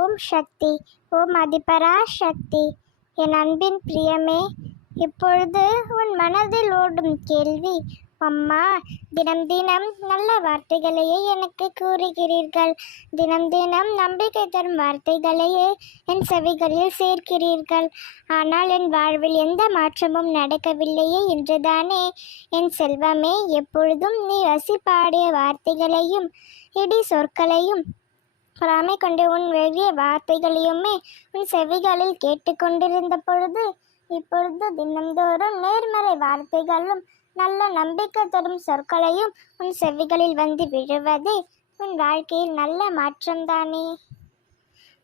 ஓம் சக்தி. ஓம் அதிபரா சக்தி. என் அன்பின் பிரியமே, இப்பொழுது உன் மனதில் ஓடும் கேள்வி, அம்மா, தினம் தினம் நல்ல வார்த்தைகளையே எனக்கு கூறுகிறீர்கள், தினம் தினம் நம்பிக்கை தரும் வார்த்தைகளையே என் செவிகளில் சேர்க்கிறீர்கள், ஆனால் என் வாழ்வில் எந்த மாற்றமும் நடக்கவில்லையே என்றுதானே? என் செல்வமே, எப்பொழுதும் நீ ரசிப்பாடிய வார்த்தைகளையும் இடி சொற்களையும் பொறாமை கொண்டு உன் வெறிய வார்த்தைகளையுமே உன் செவிகளில் கேட்டுக்கொண்டிருந்த பொழுது, இப்பொழுது தினந்தோறும் நேர்மறை வார்த்தைகளும் நல்ல நம்பிக்கை தரும் சொற்களையும் உன் செவிகளில் வந்து விழுவதே உன் வாழ்க்கையில் நல்ல மாற்றம்தானே.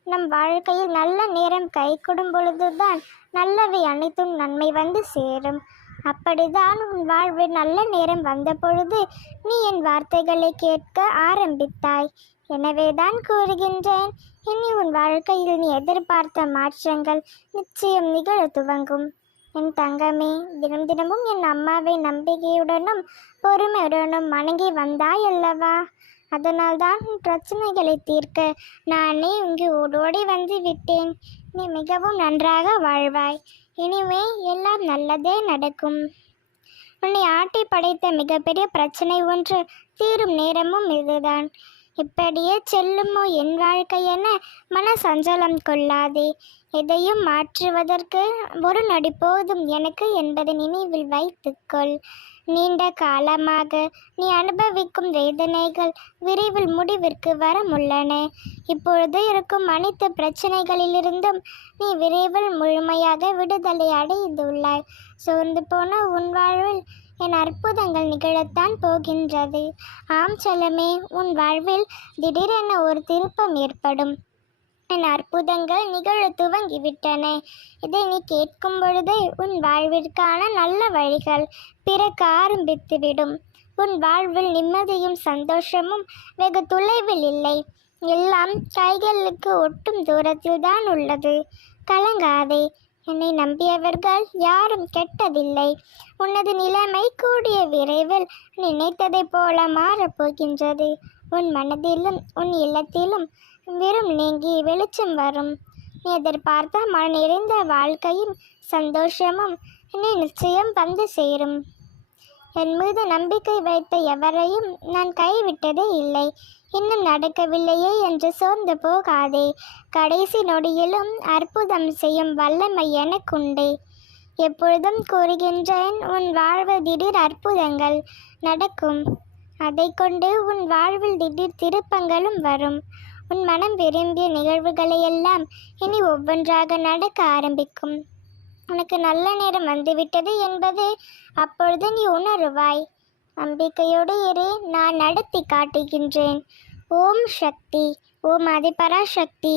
நம் வாழ்க்கையில் நல்ல நேரம் கை கொடும் பொழுதுதான் நல்லவை அனைத்தும் நன்மை வந்து சேரும். அப்படிதான் உன் வாழ்வில் நல்ல நேரம் வந்த பொழுது நீ என் வார்த்தைகளை கேட்க ஆரம்பித்தாய். எனவேதான் கூறுகின்றேன், இனி உன் வாழ்க்கையில் நீ எதிர்பார்த்த மாற்றங்கள் நிச்சயம் நிகழ துவங்கும். என் தங்கமே, தினம் தினமும் என் அம்மாவை நம்பிக்கையுடனும் பொறுமையுடனும் வணங்கி வந்தாய் அல்லவா? அதனால்தான் உன் பிரச்சனைகளை தீர்க்க நானே இங்கு ஓடோடி வந்து விட்டேன். நீ மிகவும் நன்றாக வாழ்வாய். இனிமே எல்லாம் நல்லதே நடக்கும். உன்னை ஆட்டி படைத்த மிகப்பெரிய பிரச்சனை ஒன்று தீரும் நேரமும் இதுதான். இப்படியே செல்லுமோ என் வாழ்க்கை என மன சஞ்சலம் கொள்ளாதே. எதையும் மாற்றுவதற்கு ஒரு நொடி போதும் எனக்கு என்பதை நினைவில் வைத்துக்கொள். நீண்ட காலமாக நீ அனுபவிக்கும் வேதனைகள் விரைவில் முடிவிற்கு வரமுள்ளன. இப்பொழுது இருக்கும் அனைத்து பிரச்சனைகளிலிருந்தும் நீ விரைவில் முழுமையாக விடுதலை அடைந்துள்ளாய். சோர்ந்து போன உன் வாழ்வில் என் அற்புதங்கள் நிகழத்தான் போகின்றது. ஆம் செல்லமே, உன் வாழ்வில் திடீரென ஒரு திருப்பம் ஏற்படும். என் அற்புதங்கள் நிகழ துவங்கிவிட்டன. இதை நீ கேட்கும் பொழுதே உன் வாழ்விற்கான நல்ல வழிகள் பிறக்க ஆரம்பித்துவிடும். உன் வாழ்வில் நிம்மதியும் சந்தோஷமும் வெகு தொலைவில் இல்லை, எல்லாம் கைகளுக்கு ஒட்டும் தூரத்தில் தான் உள்ளது. கலங்காதே, என்னை நம்பியவர்கள் யாரும் கெட்டதில்லை. உனது நிலைமை கூடிய விரைவில் நினைத்ததை போல மாறப்போகின்றது. உன் மனதிலும் உன் இல்லத்திலும் வெறும் நீங்கி வெளிச்சம் வரும். நீ எதிர்பார்த்த மன நிறைந்த வாழ்க்கையும் சந்தோஷமும் என்னை நிச்சயம் வந்து சேரும். என் மீது நம்பிக்கை வைத்த எவரையும் நான் கைவிட்டதே இல்லை. இன்னும் நடக்கவில்லையே என்று சோர்ந்து போகாதே. கடைசி நொடியிலும் அற்புதம் செய்யும் வல்லமை எனக்குண்டு. எப்பொழுதும் கூறுகின்றேன், உன் வாழ்வில் திடீர் அற்புதங்கள் நடக்கும். அதை கொண்டு உன் வாழ்வில் திடீர் திருப்பங்களும் வரும். உன் மனம் விரும்பிய நிகழ்வுகளையெல்லாம் இனி ஒவ்வொன்றாக நடக்க ஆரம்பிக்கும். உனக்கு நல்ல நேரம் வந்துவிட்டது என்பது அப்பொழுது நீ உணருவாய். நம்பிக்கையோடு இரு, நான் நடத்தி காட்டுகின்றேன். ஓம் சக்தி. ஓம் அதிபரா சக்தி.